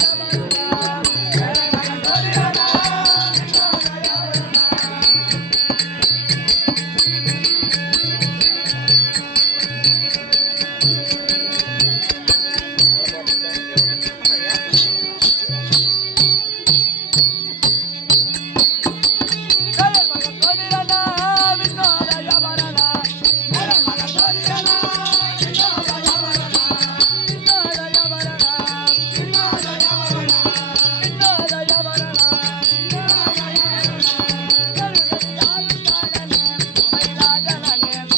Yeah. ஏண்டா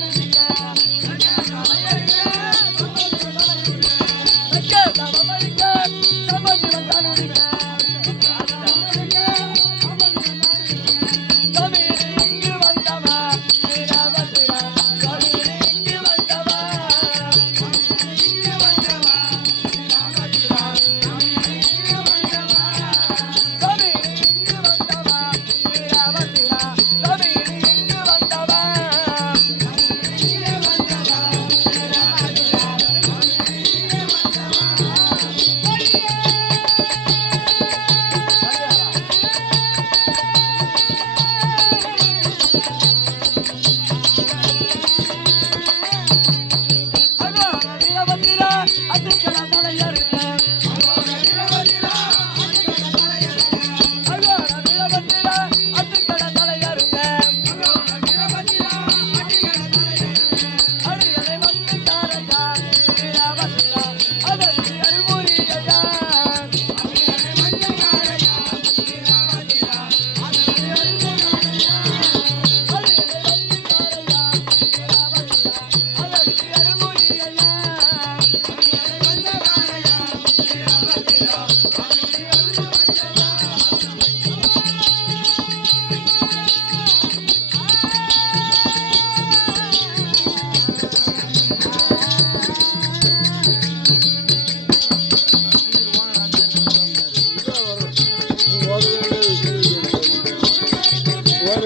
முத்து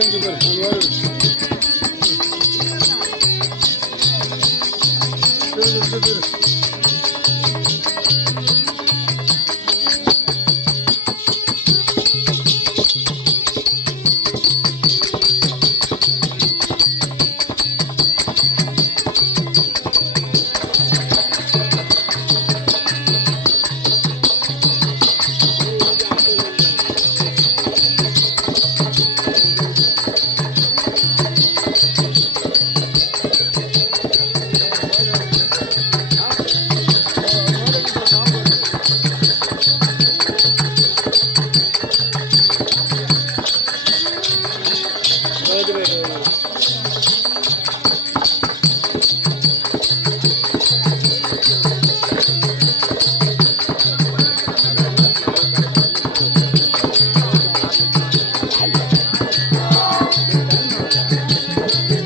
Thank you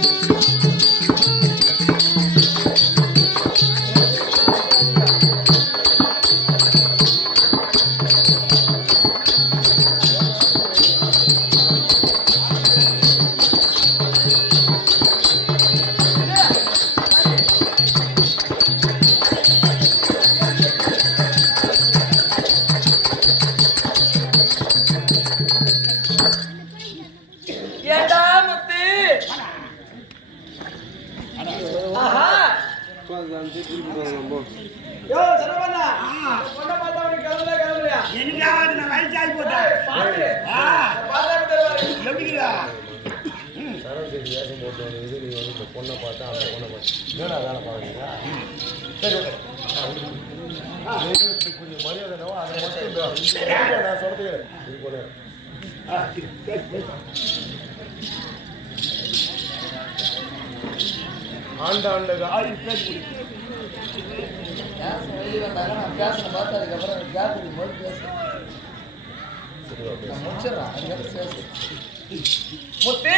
பொண்ணை பார்த்தா அவனுக்கு கிளம்பல கிளம்பலையா என்னைக்காவது நான் வயசாகி போட்டேன் எப்படிங்களா சரஸ்வதி வேஷம் போட்டு வந்து இது நீ வந்து இந்த பொண்ணை பார்த்தா அந்த பொண்ணை பார்த்து என்னடா வேலை பார்க்குறீங்களா சரி ஓகே கொஞ்சம் மரியாதை என்னவோ அதை மட்டும் இந்த- நான் சொல்றதுக்கு இது போல ஆண்டாண்டுகா. அவர் பேசி முடிச்சு பேசணும் நான் பார்த்து அதுக்கப்புறம் கேப் இருக்கும்போது பேசுறேன் நான் முடிச்சிடறேன் அதுக்கப்புறம் பேசுறேன் முத்தி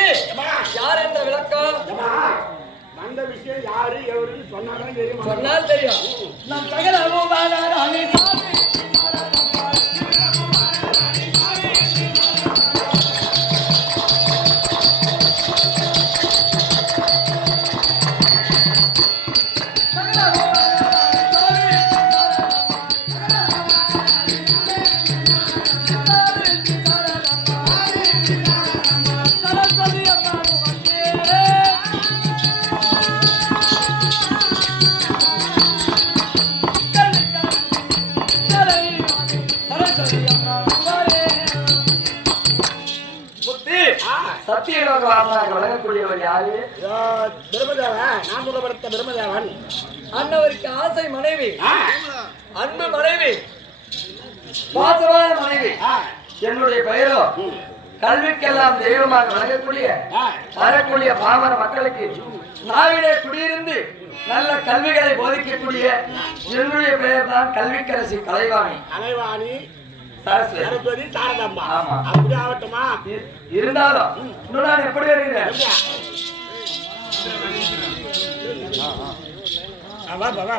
யார் என்ற விளக்கம்? வந்த விஷயம் யாரு எவருன்னு சொன்னாதான் தெரியும். சொன்னால் தெரியும். நம் அனுபவாதாரே சாமி சத்தியலோக வாசனாக வழங்கக்கூடியவர் யாரு? பிரம்மதேவன் நான் சொல்லப்படுத்த பிரம்மதேவன். அன்னவருக்கு ஆசை மனைவி. அன்பு மனைவி. பாசமான மனைவி. என்னுடைய பெயரோ கல்விக்கெல்லாம் தெய்வமாக வழங்கக்கூடிய. வரக்கூடிய பாமர மக்களுக்கு நாவிலே குடியிருந்து நல்ல கல்விகளை போதிக்கக்கூடிய என்னுடைய பெயர் தான் கல்விக்கரசி கலைவாணி. கலைவாணி. சரஸ்வதி ஆமா. அப்படி ஆகட்டுமா? இருந்தாலும் இன்னும் நான் எப்படி வருகிறேன். எப்படியா? ஆ, வா, வா,